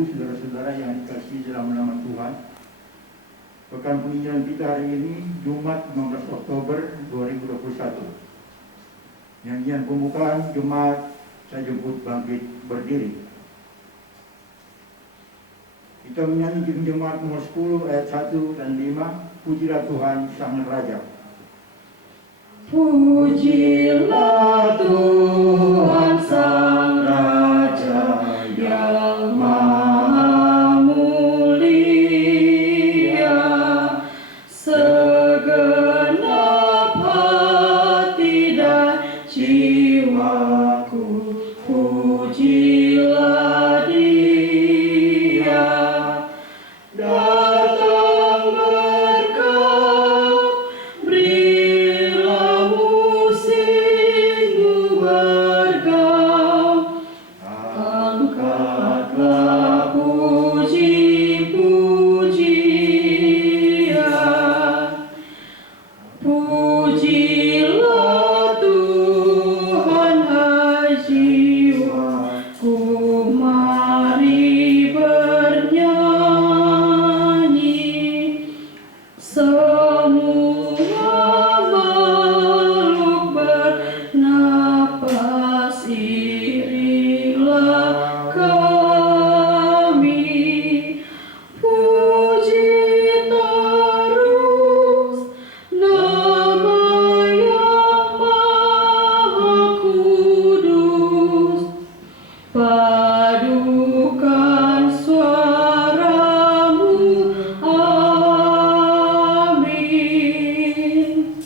Ibu, saudara-saudara yang dikasihi dalam nama Tuhan. Pekan penginjilan kita hari ini Jumat 15 Oktober 2021. Nyanyian pembukaan Jumat Saya Jemput Bangkit Berdiri. Kita menyanyi Jumat nomor 10 ayat 1 dan 5. Pujilah Tuhan Sang Raja. Pujilah Tuhan Sang Raja yang Maha Mulia, segenap hati dan jiwaku, pujilah Dia. Datang berkah, berilah musikmu bergam, angkatlah puji-pujian. Pujilah Tuhan, hai jiwaku, mari bernyanyi. Semua makhluk bernapas, iringlah kami. Puji terus nama yang Maha Kudus. Padukan suaramu, amin.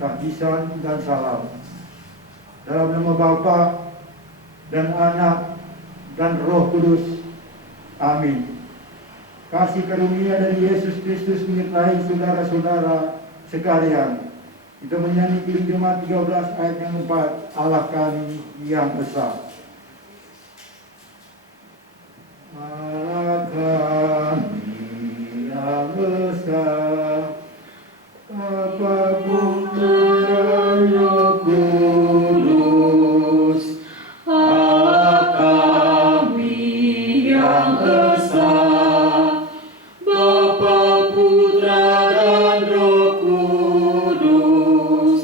Tahdisan dan salam. Dalam nama Bapa dan Anak dan Roh Kudus. Amin. Kasih karunia dari Yesus Kristus menyertai saudara-saudara sekalian. Kita menyanyi Jumat 13 ayat yang 4. Allah kami yang esa. Allah kami yang esa, Bapa, Putra, dan Roh Kudus. Allah kami yang esa, Bapa, Putra, dan Roh Kudus.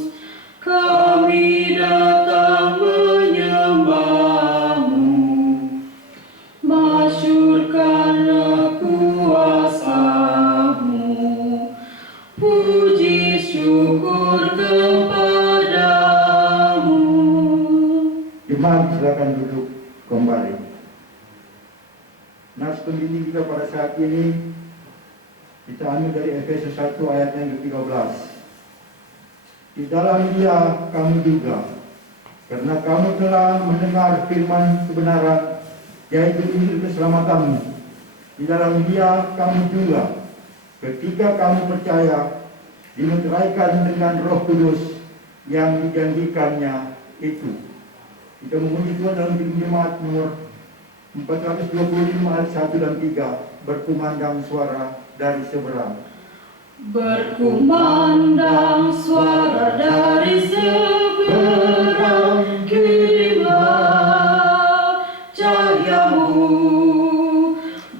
Kami datang menyembah-Mu, masyurkanlah kuasa-Mu, puji syukur kepadamu. Imam, silakan duduk kembali. Nas pembimbing kita pada saat ini kita ambil dari Efesus 1 ayat yang ke-13. Di dalam Dia kamu juga, karena kamu telah mendengar firman kebenaran, yaitu Injil keselamatanmu. Di dalam Dia kamu juga, ketika kamu percaya, dimeteraikan dengan Roh Kudus yang dijanjikannya itu. Kita memuji Tuhan dalam Jumat nomor 425 ayat 1 dan 3. Berkumandang suara dari seberang. Berkumandang suara dari seberang, kirimlah cahayamu.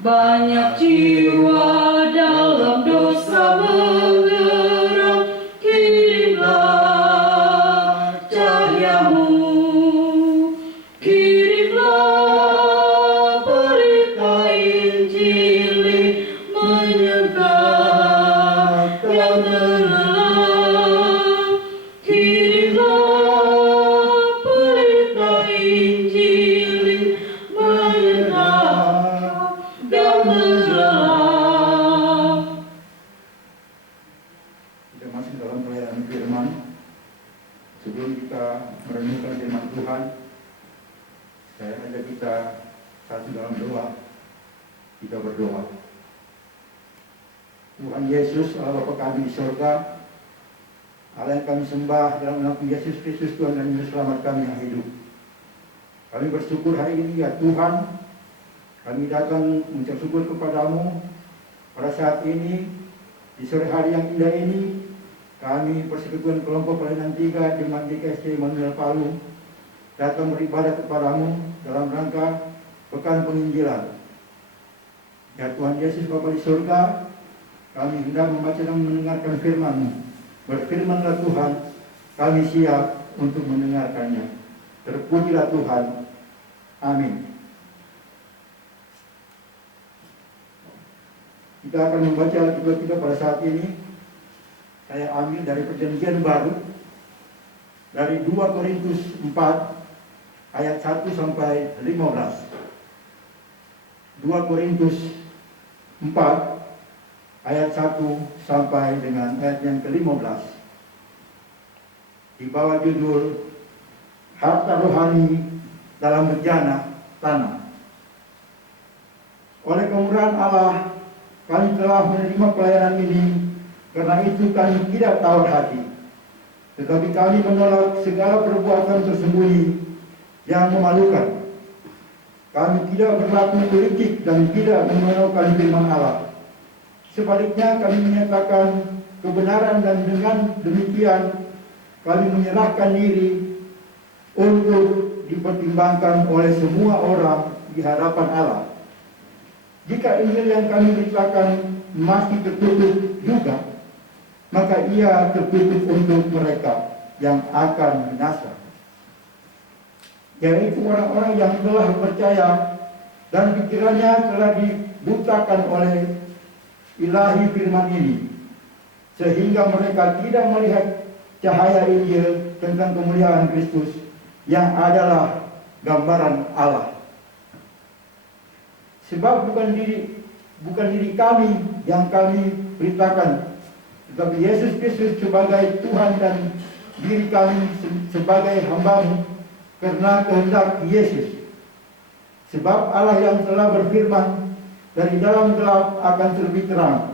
Banyak jiwa dalam dosa menggeram, kirimlah cahayamu. Kirimlah berita Injil menyengat yang terlelah. Kirimlah berita Injil menyengat yang terlelah. Kita masih dalam pelayanan firman. Sebelum kita merenungkan firman Tuhan, saya ajak kita satu dalam doa. Kita berdoa. Tuhan Yesus, Allah Bapa kami di surga, Allah yang kami sembah dalam nama Yesus Kristus, Tuhan dan Juru Selamat kami yang hidup. Kami bersyukur hari ini ya Tuhan, kami datang mengucap syukur kepadamu pada saat ini, di sore hari yang indah ini. Kami persekutuan kelompok pelayanan 3 Jemaat GKSD Immanuel Palu datang beribadah kepadamu dalam rangka pekan penginjilan. Ya Tuhan Yesus Bapa di surga, kami hendak membaca dan mendengarkan firman-Mu. Berfirmanlah Tuhan, kami siap untuk mendengarkannya. Terpujilah Tuhan. Amin. Kita akan membaca Alkitab kita pada saat ini. Saya ambil dari Perjanjian Baru, dari 2 Korintus 4 ayat 1 sampai 15. 2 Korintus 4 ayat 1 sampai dengan ayat yang ke-15. Di bawah judul Harta Rohani dalam Bejana Tanah. Oleh kemurahan Allah, kami telah menerima pelayanan ini, karena itu kami tidak tawar hati. Tetapi kami menolak segala perbuatan tersembunyi yang memalukan. Kami tidak berlaku politik dan tidak menolak firman Allah. Sebaliknya kami menyatakan kebenaran, dan dengan demikian kami menyerahkan diri untuk dipertimbangkan oleh semua orang di hadapan Allah. Jika Injil yang kami beritakan masih tertutup juga, maka ia tertutup untuk mereka yang akan binasa, yaitu orang-orang yang telah percaya dan pikirannya telah dibutakan oleh ilahi firman ini, sehingga mereka tidak melihat cahaya Injil tentang kemuliaan Kristus yang adalah gambaran Allah. Sebab bukan diri kami yang kami beritakan, tetapi Yesus Kristus sebagai Tuhan dan diri kami sebagai hamba-Mu karena kehendak Yesus. Sebab Allah yang telah berfirman, dari dalam gelap akan terbit terang,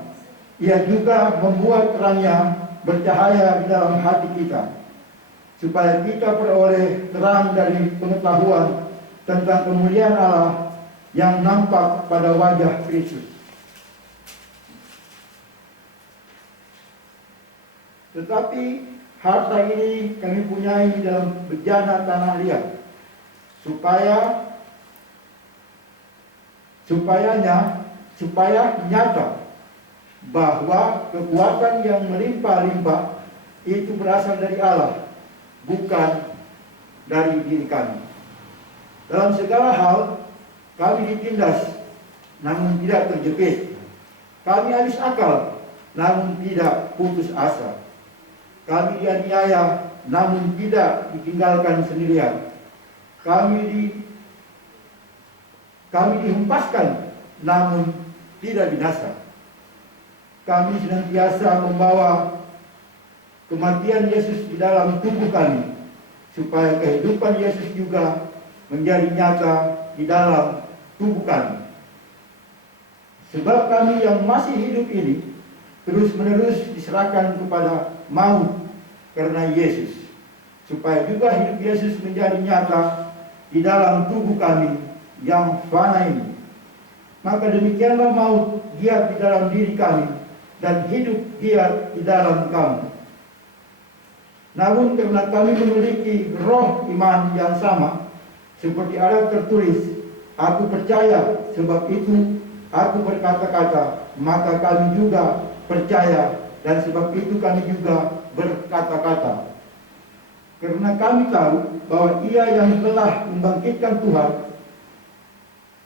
Ia juga membuat terangnya bercahaya di dalam hati kita, supaya kita peroleh terang dari pengetahuan tentang kemuliaan Allah yang nampak pada wajah Kristus. Tetapi harta ini kami punyai di dalam bejana tanah liat, supaya nyata bahwa kekuatan yang melimpah-limpah itu berasal dari Allah, bukan dari diri kami. Dalam segala hal kami ditindas, namun tidak terjepit. Kami habis akal, namun tidak putus asa. Kami dianiaya, namun tidak ditinggalkan sendirian. Kami dihempaskan, namun tidak binasa. Kami senantiasa membawa kematian Yesus di dalam tubuh kami, supaya kehidupan Yesus juga menjadi nyata di dalam tubuh kami. Sebab kami yang masih hidup ini terus-menerus diserahkan kepada maut karena Yesus, supaya juga hidup Yesus menjadi nyata di dalam tubuh kami yang fana ini. Maka demikianlah maut giat di dalam diri kami, dan hidup giat di dalam kamu. Namun karena kami memiliki roh iman yang sama, seperti ada tertulis, aku percaya, sebab itu aku berkata-kata, maka kami juga percaya, dan sebab itu kami juga berkata-kata. Karena kami tahu bahwa Ia yang telah membangkitkan Tuhan,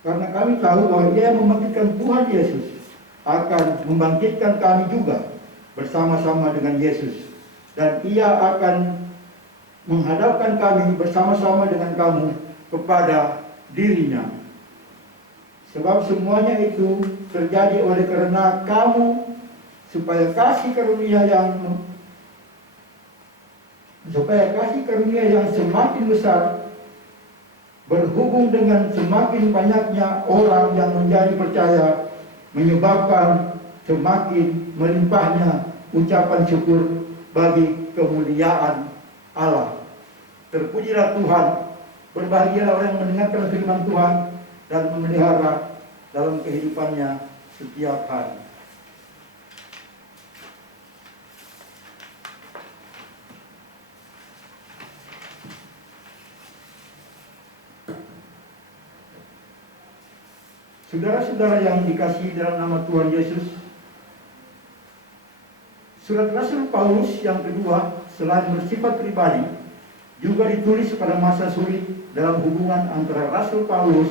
karena kami tahu bahwa Ia yang membangkitkan Tuhan Yesus akan membangkitkan kami juga bersama-sama dengan Yesus, dan Ia akan menghadapkan kami bersama-sama dengan kamu kepada dirinya. Sebab semuanya itu terjadi oleh karena kamu, supaya kasih karunia yang semakin besar berhubung dengan semakin banyaknya orang yang menjadi percaya, menyebabkan semakin melimpahnya ucapan syukur bagi kemuliaan Allah. Terpujilah Tuhan. Berbahagialah orang yang mendengarkan firman Tuhan dan memelihara dalam kehidupannya setiap hari. Saudara-saudara yang dikasihi dalam nama Tuhan Yesus, surat Rasul Paulus yang kedua selain bersifat pribadi, juga ditulis pada masa sulit dalam hubungan antara Rasul Paulus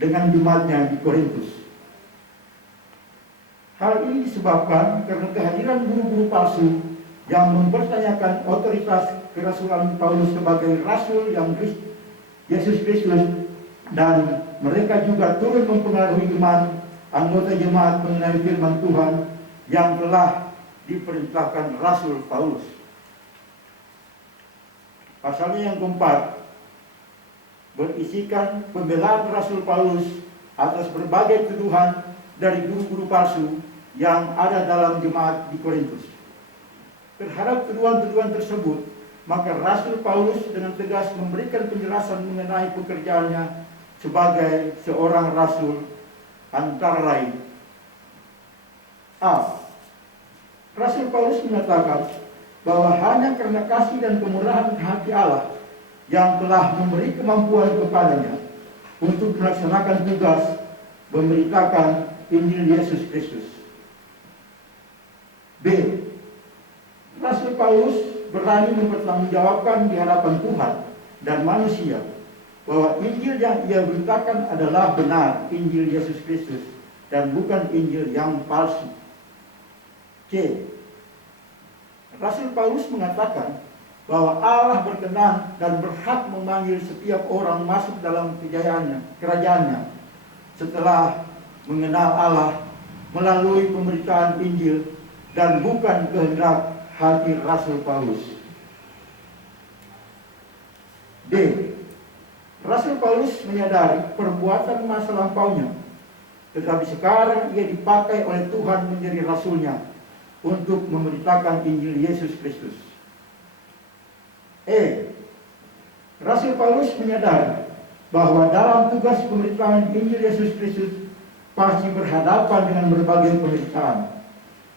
dengan jemaatnya di Korintus. Hal ini disebabkan karena kehadiran guru-guru palsu yang mempertanyakan otoritas kerasulan Paulus sebagai rasul yang Yesus Kristus, dan mereka juga turut mempengaruhi iman anggota jemaat mengenai firman Tuhan yang telah diperintahkan Rasul Paulus. Pasalnya yang keempat berisikan pembelaan Rasul Paulus atas berbagai tuduhan dari guru-guru palsu yang ada dalam jemaat di Korintus. Terhadap tuduhan-tuduhan tersebut, maka Rasul Paulus dengan tegas memberikan penjelasan mengenai pekerjaannya sebagai seorang rasul, antara lain: A. Rasul Paulus mengatakan bahwa hanya karena kasih dan kemurahan hati Allah yang telah memberi kemampuan kepadanya untuk melaksanakan tugas memberitakan Injil Yesus Kristus. B. Rasul Paulus berani mempertanggungjawabkan di hadapan Tuhan dan manusia bahwa Injil yang ia beritakan adalah benar, Injil Yesus Kristus, dan bukan Injil yang palsu. C. Rasul Paulus mengatakan bahwa Allah berkenan dan berhak memanggil setiap orang masuk dalam kerajaannya setelah mengenal Allah melalui pemberitaan Injil, dan bukan kehendak hati Rasul Paulus. D. Rasul Paulus menyadari perbuatan masa lampaunya, tetapi sekarang ia dipakai oleh Tuhan menjadi rasulnya untuk memberitakan Injil Yesus Kristus. E. Rasul Paulus menyadari bahwa dalam tugas pemberitaan Injil Yesus Kristus pasti berhadapan dengan berbagai penderitaan,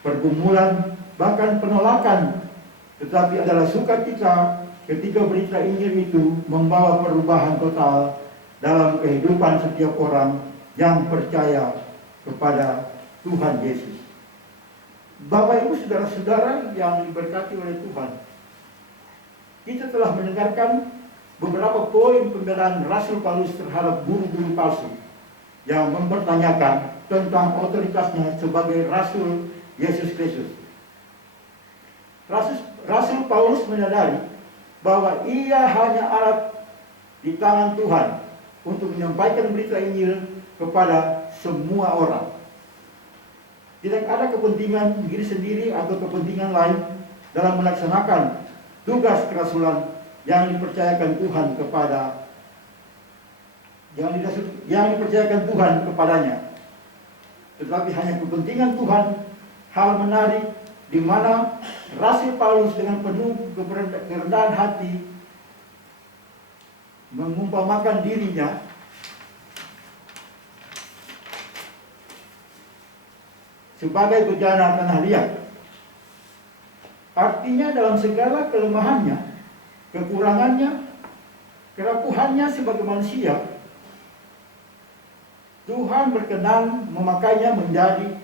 pergumulan, bahkan penolakan, tetapi adalah sukacita ketika berita Injil itu membawa perubahan total dalam kehidupan setiap orang yang percaya kepada Tuhan Yesus. Bapak Ibu saudara-saudara yang diberkati oleh Tuhan, kita telah mendengarkan beberapa poin pembelaan Rasul Paulus terhadap guru-guru palsu yang mempertanyakan tentang otoritasnya sebagai Rasul Yesus Kristus. Rasul Paulus menyadari bahwa ia hanya alat di tangan Tuhan untuk menyampaikan berita Injil kepada semua orang. Tidak ada kepentingan diri sendiri atau kepentingan lain dalam melaksanakan tugas kerasulan yang dipercayakan Tuhan kepadanya, tetapi hanya kepentingan Tuhan. Hal menarik di mana Rasul Paulus dengan penuh kerendahan hati mengumpamakan dirinya sebagai bejana tanah liat. Artinya dalam segala kelemahannya, kekurangannya, kerapuhannya sebagai manusia, Tuhan berkenan memakainya menjadi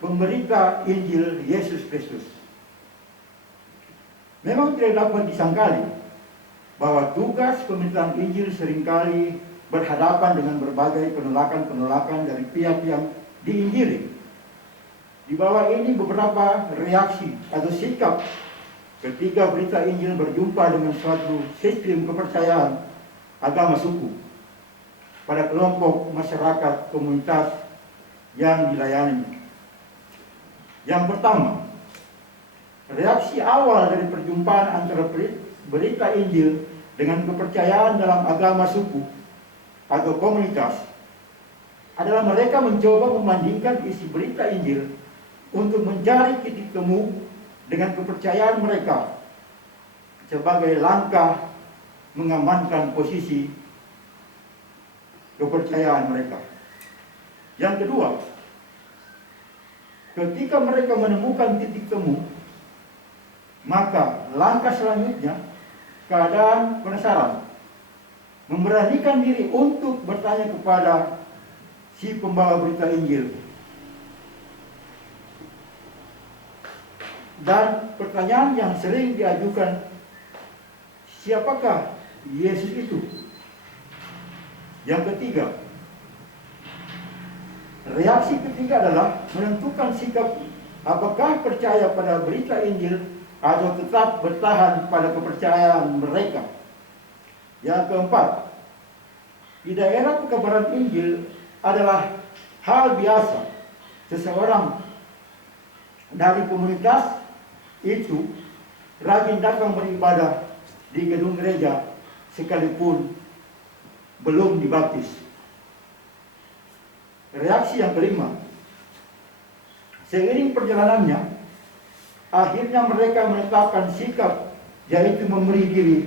pemberita Injil Yesus Kristus. Memang tidak dapat disangkali bahwa tugas pemberitaan Injil seringkali berhadapan dengan berbagai penolakan-penolakan dari pihak yang diinjili. Di bawah ini beberapa reaksi atau sikap ketika berita Injil berjumpa dengan suatu sistem kepercayaan agama suku pada kelompok masyarakat komunitas yang dilayani. Yang pertama, reaksi awal dari perjumpaan antara berita Injil dengan kepercayaan dalam agama suku atau komunitas adalah mereka mencoba membandingkan isi berita Injil untuk mencari titik temu dengan kepercayaan mereka sebagai langkah mengamankan posisi kepercayaan mereka. Yang kedua, ketika mereka menemukan titik temu, maka langkah selanjutnya keadaan penasaran, memberanikan diri untuk bertanya kepada si pembawa berita Injil. Dan pertanyaan yang sering diajukan, siapakah Yesus itu? Yang ketiga, reaksi ketiga adalah menentukan sikap apakah percaya pada berita Injil atau tetap bertahan pada kepercayaan mereka. Yang keempat, di daerah pekabaran Injil adalah hal biasa seseorang dari komunitas itu rajin datang beribadah di gedung gereja sekalipun belum dibaptis. Reaksi yang kelima, seiring perjalanannya, akhirnya mereka menetapkan sikap, yaitu memberi diri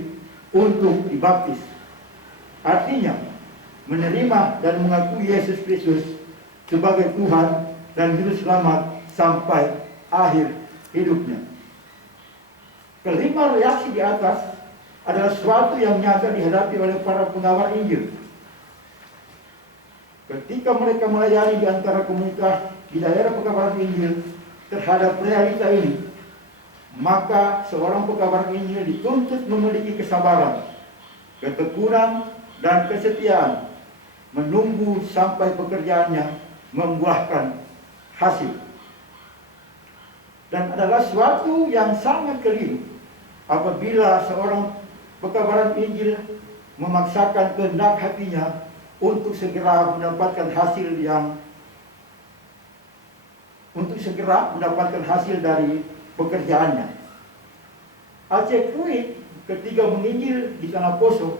untuk dibaptis. Artinya, menerima dan mengakui Yesus Kristus sebagai Tuhan dan Juru Selamat sampai akhir hidupnya. Kelima reaksi di atas adalah sesuatu yang nyata dihadapi oleh para pengawal Injil. Ketika mereka melayani di antara komunitas di daerah pekabaran Injil terhadap realita ini, maka seorang pekabaran Injil dituntut memiliki kesabaran, ketekunan, dan kesetiaan, menunggu sampai pekerjaannya membuahkan hasil. Dan adalah suatu yang sangat keliru apabila seorang pekabaran Injil memaksakan kehendak hatinya untuk segera mendapatkan hasil dari pekerjaannya. Aceh Kruit ketika menginjil di Tanah Poso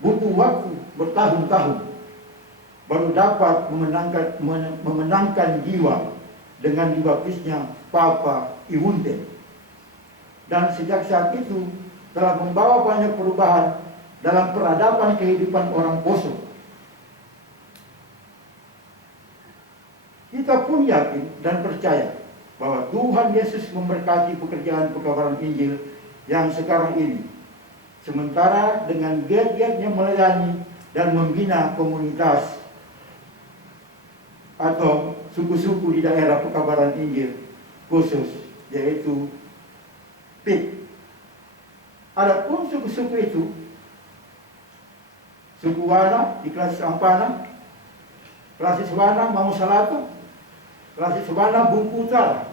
butuh waktu bertahun-tahun baru dapat memenangkan jiwa dengan dibaptisnya Papa Iwunte. Dan sejak saat itu telah membawa banyak perubahan dalam peradaban kehidupan orang Poso. Kita pun yakin dan percaya bahwa Tuhan Yesus memberkati pekerjaan pekabaran Injil yang sekarang ini. Sementara dengan giat-giatnya melayani dan membina komunitas atau suku-suku di daerah pekabaran Injil khusus, yaitu PIK. Adapun suku-suku itu, suku Wana di Klasis Ampana, Klasis Wana Mangu Salatu, Klasis Wana Bungku Utara,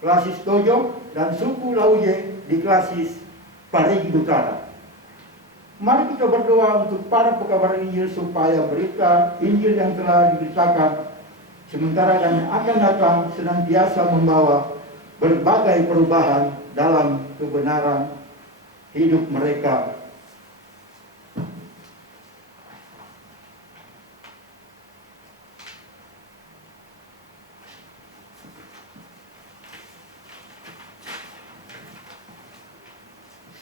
Klasis Tojo, dan suku Lauje di Klasis Parigi Utara. Mari kita berdoa untuk para pekabaran Injil supaya berita Injil yang telah diberitakan sementara yang akan datang senantiasa membawa berbagai perubahan dalam kebenaran hidup mereka.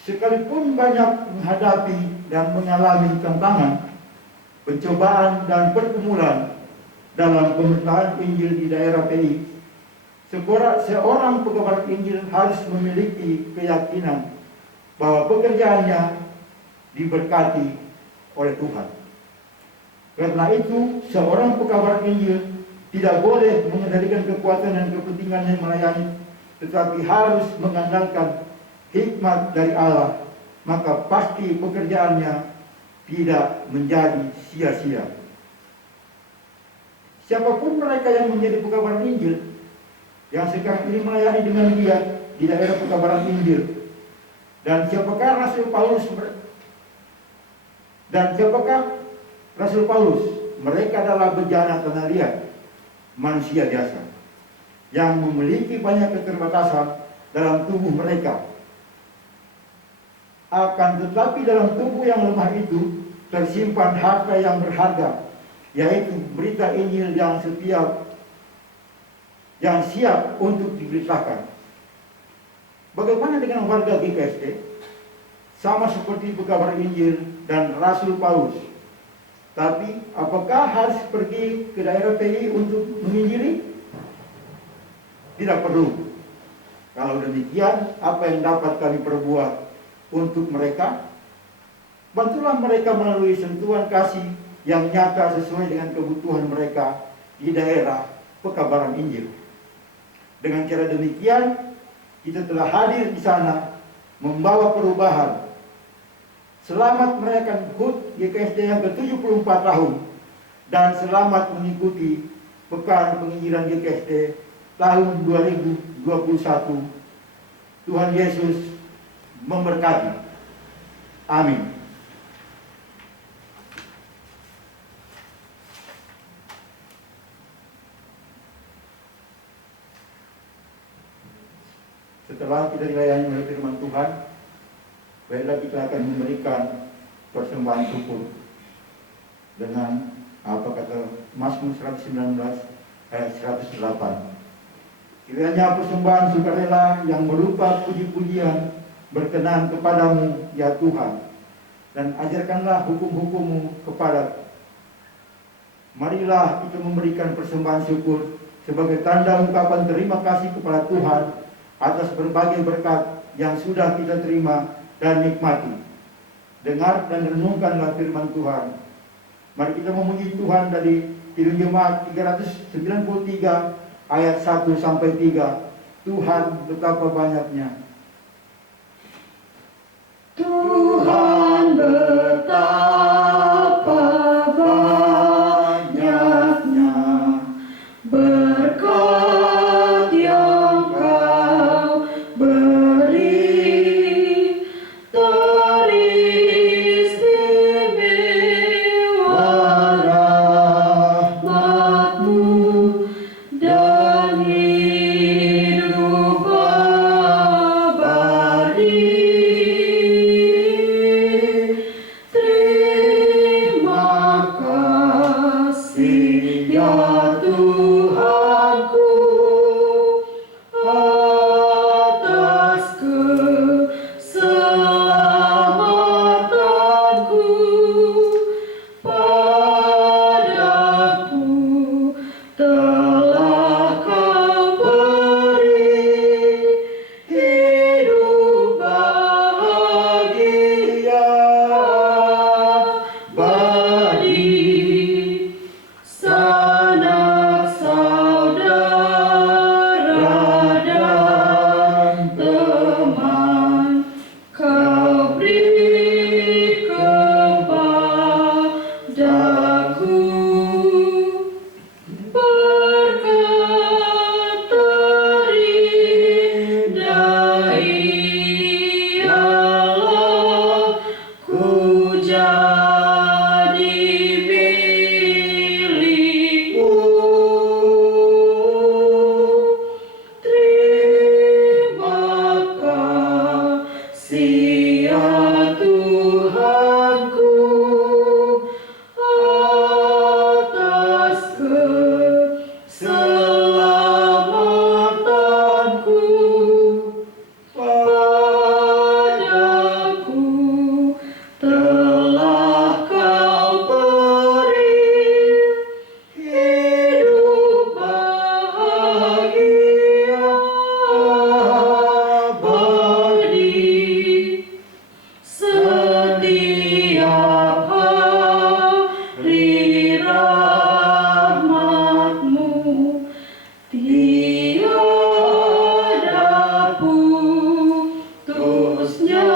Sekalipun banyak menghadapi dan mengalami tantangan, pencobaan dan pergumulan dalam pemerintahan Injil di daerah PI, seorang pekabaran Injil harus memiliki keyakinan bahwa pekerjaannya diberkati oleh Tuhan. Karena itu, seorang pekabaran Injil tidak boleh mengendalikan kekuatan dan kepentingannya melayani, tetapi harus mengandalkan hikmat dari Allah, maka pasti pekerjaannya tidak menjadi sia-sia. Siapapun mereka yang menjadi pekabaran Injil, yang sekarang ini melayani dengan giat di daerah pekabaran Injil, dan siapakah Rasul Paulus? Mereka adalah bejana tanah liat, manusia biasa, yang memiliki banyak keterbatasan dalam tubuh mereka. Akan tetapi dalam tubuh yang lemah itu tersimpan harta yang berharga, yaitu berita Injil yang siap untuk diberitakan. Bagaimana dengan warga GKSD? Sama seperti pekabaran Injil dan Rasul Paulus. Tapi apakah harus pergi ke daerah PI untuk menginjili? Tidak perlu. Kalau demikian, apa yang dapat kami perbuat untuk mereka? Bantulah mereka melalui sentuhan kasih yang nyata sesuai dengan kebutuhan mereka di daerah pekabaran Injil. Dengan cara demikian, kita telah hadir di sana membawa perubahan. Selamat merayakan HUT GKSD yang ke-74 tahun dan selamat mengikuti Pekan Penginjilan GKSD tahun 2021. Tuhan Yesus memberkati. Amin. Setelah kita dilayani oleh firman Tuhan, baiklah kita akan memberikan persembahan syukur dengan apa kata Mazmur 119 ayat 108. Kiranya persembahan sukarela yang berupa puji-pujian berkenan kepadamu ya Tuhan, dan ajarkanlah hukum-hukum-Mu kepadaku. Marilah kita memberikan persembahan syukur sebagai tanda ungkapan terima kasih kepada Tuhan atas berbagai berkat yang sudah kita terima dan nikmati. Dengar dan renungkanlah firman Tuhan. Mari kita memuji Tuhan dari Kidung Jemaat 393 ayat 1 sampai 3. Tuhan betapa banyaknya. Tuhan betapa banyaknya berkat yang Kau beri, teristimewa rahmat-Mu dan hidup abadi. Terima kasih ya Tuhanku atas keselamatanku. Padaku telah Kau beri hidup bahagia abadi. Sanak saudara dan teman Kau beri kepadaku. Berkat terindah ialah ku jadi milik-Mu. Terima kasih ya Tuhanku atas keselamatanku. Padaku telah Kau beri hidup bahagia abadi. Setiap hari rahmat-Mu tiada putusnya.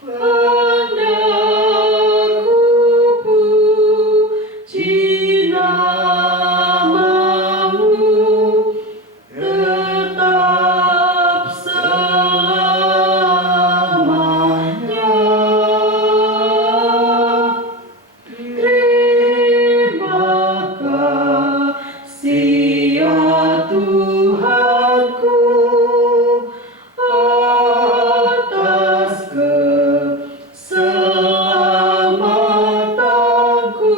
Hendak ku puji nama-Mu tetap selamanya. Terima kasih ya Tuhanku atas keselamatanku.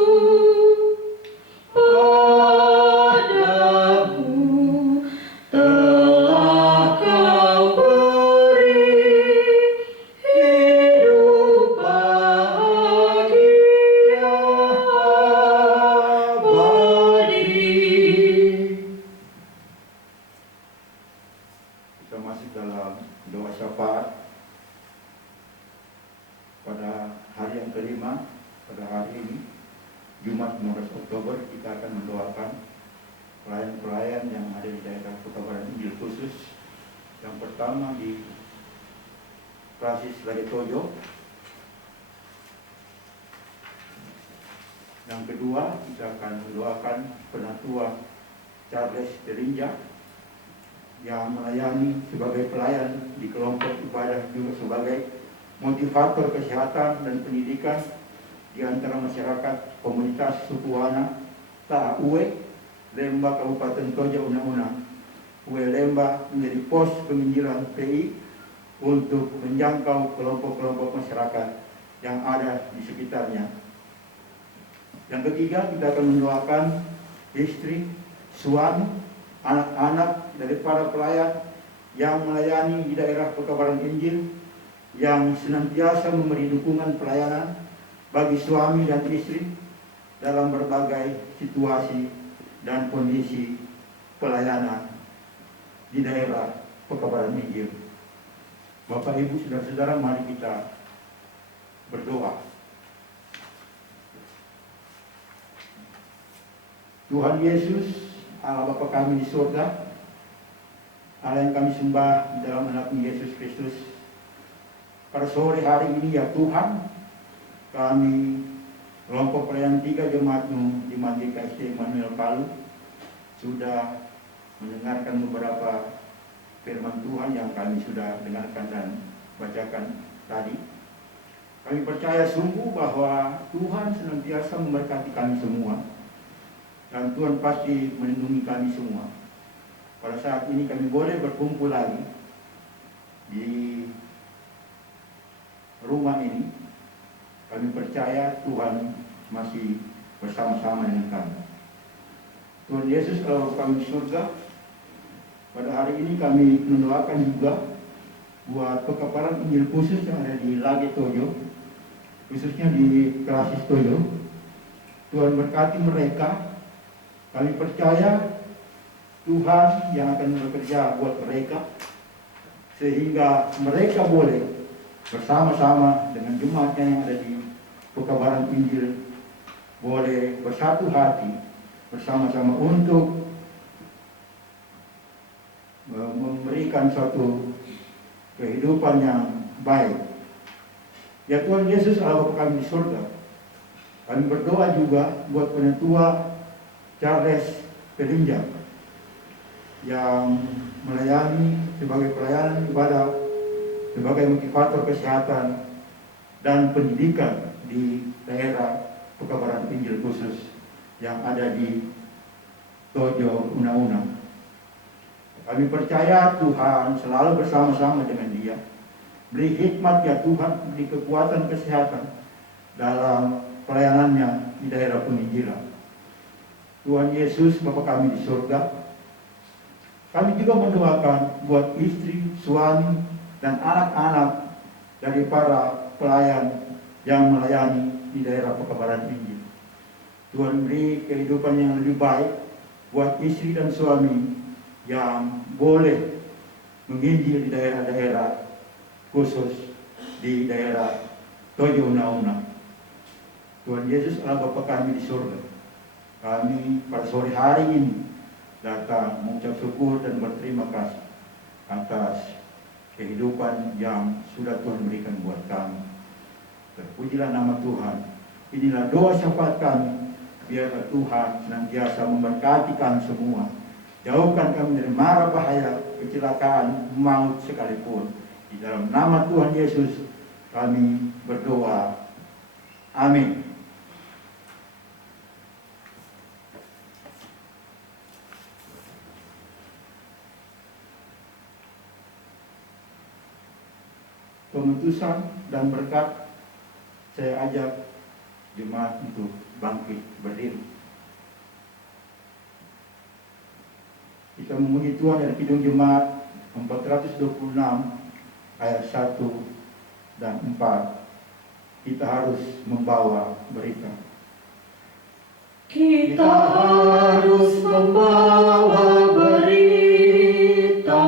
Padaku telah Kau beri hidup bahagia abadi. Kita masuk dalam doa syafaat pada hari yang kelima pada hari ini, Jumat 15 Oktober, kita akan mendoakan pelayan-pelayan yang ada di daerah Pekabaran Injil khusus. Yang pertama di Klasis Tojo. Yang kedua, kita akan mendoakan Penatua Charles Derinja yang melayani sebagai pelayan di kelompok ibadah, juga sebagai motivator kesehatan dan pendidikan di antara masyarakat komunitas suku Wana Ta Uwe Lemba Kabupaten Tojo Una-Una. Uwe Lemba menjadi pos penginjilan PI untuk menjangkau kelompok-kelompok masyarakat yang ada di sekitarnya. Yang ketiga, kita akan mendoakan istri, suami, anak-anak dari para pelayan yang melayani di daerah Pekabaran Injil, yang senantiasa memberi dukungan pelayanan bagi suami dan istri dalam berbagai situasi dan kondisi pelayanan di daerah Pekabaran Injil. Bapak, Ibu, saudara-saudara, mari kita berdoa. Tuhan Yesus, Allah Bapa kami di surga, Allah yang kami sembah di dalam anak-Mu Yesus Kristus, pada sore hari ini ya Tuhan, kami kelompok pelayan 3 jemaat-Mu di GKSD Immanuel Palu sudah mendengarkan beberapa firman Tuhan yang kami sudah dengarkan dan bacakan tadi. Kami percaya sungguh bahwa Tuhan senantiasa memberkati kami semua, dan Tuhan pasti melindungi kami semua. Pada saat ini kami boleh berkumpul lagi di rumah ini. Kami percaya Tuhan masih bersama-sama dengan kami. Tuhan Yesus, kalau kami di surga, pada hari ini kami mendoakan juga buat Pekabaran Injil khusus yang ada di Lage Tojo, khususnya di Klasis Tojo. Tuhan berkati mereka. Kami percaya Tuhan yang akan bekerja buat mereka, sehingga mereka boleh bersama-sama dengan jemaatnya yang ada di Pekabaran Injil, boleh bersatu hati bersama-sama untuk memberikan suatu kehidupan yang baik. Ya Tuhan Yesus, Allah Bapa kami di surga, kami berdoa juga buat Penatua Charles Derinja yang melayani sebagai pelayanan ibadah, sebagai motivator kesehatan dan pendidikan di daerah Pekabaran Injil khusus yang ada di Tojo Una-Una. Kami percaya Tuhan selalu bersama-sama dengan dia. Beri hikmat ya Tuhan, beri kekuatan kesehatan dalam pelayanannya di daerah penginjilan. Tuhan Yesus, Bapa kami di surga, kami juga mendoakan buat istri, suami, dan anak-anak dari para pelayan yang melayani di daerah Pekabaran Injil. Tuhan beri kehidupan yang lebih baik buat istri dan suami yang boleh menginjil di daerah-daerah khusus di daerah Tojo Una-Una. Tuhan Yesus, Allah Bapa kami di surga, kami pada sore hari ini datang mengucap syukur dan berterima kasih atas kehidupan yang sudah Tuhan berikan buat kami. Terpujilah nama Tuhan. Inilah doa syafaat kami. Biarlah Tuhan senantiasa memberkati kami semua. Jauhkan kami dari mara bahaya, kecelakaan, maut sekalipun. Di dalam nama Tuhan Yesus kami berdoa. Amin. Pemutusan dan berkat, saya ajak jemaat untuk bangkit berdiri. Kita memuji Tuhan dari Kidung Jemaat 426 ayat 1 dan 4. Kita harus membawa berita. Kita harus membawa berita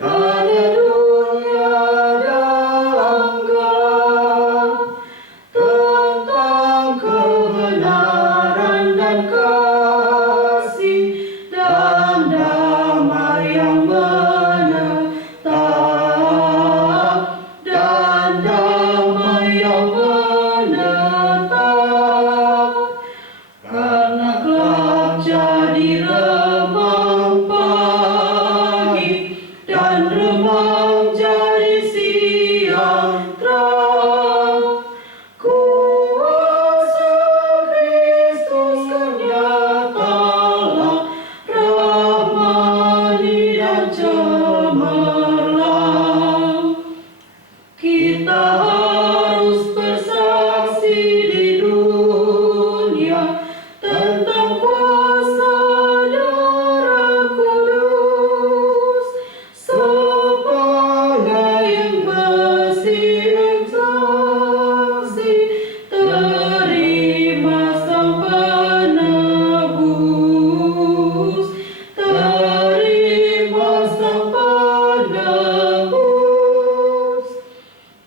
pada dunia dan langgar tentang terang. Kuasa Kristus nyatalah, ramani dan cemerlang. Kita harus bersaksi di dunia tentang kuasa Darah Kudus, supaya yang bersih saksi terima sang penebus, terima sang penebus.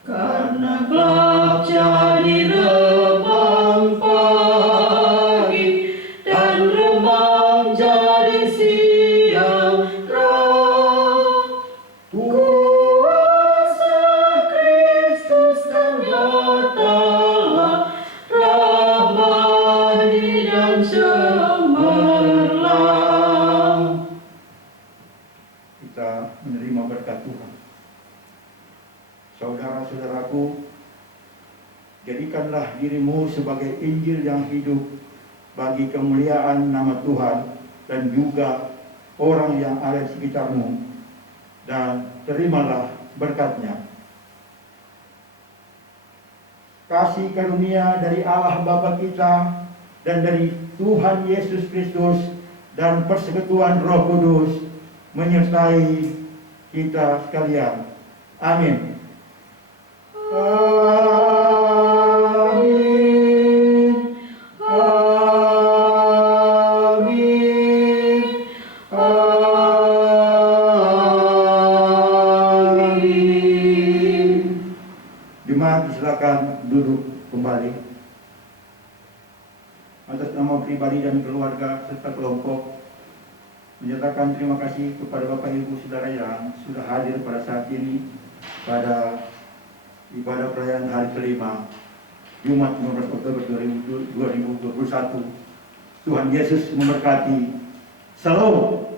Karena gelap jadi remang pagi, dan remang jadi siang terang. Kuasa Kristus nyatalah, ramani dan cemerlang. Kita menerima berkat Tuhan. Saudara-saudaraku, jadikanlah dirimu sebagai Injil yang hidup bagi kemuliaan nama Tuhan dan juga orang yang ada di sekitarmu, dan terimalah berkatnya. Kasih karunia dari Allah Bapa kita dan dari Tuhan Yesus Kristus dan persekutuan Roh Kudus menyertai kita sekalian. Amin. Amin. Amin. Amin. Jemaat silakan duduk kembali. Atas nama pribadi dan keluarga serta kelompok, menyatakan terima kasih kepada Bapak Ibu Saudara yang sudah hadir pada saat ini pada ibadah perayaan hari kelima Jumat 15 Oktober 2021. Tuhan Yesus memberkati. Salam.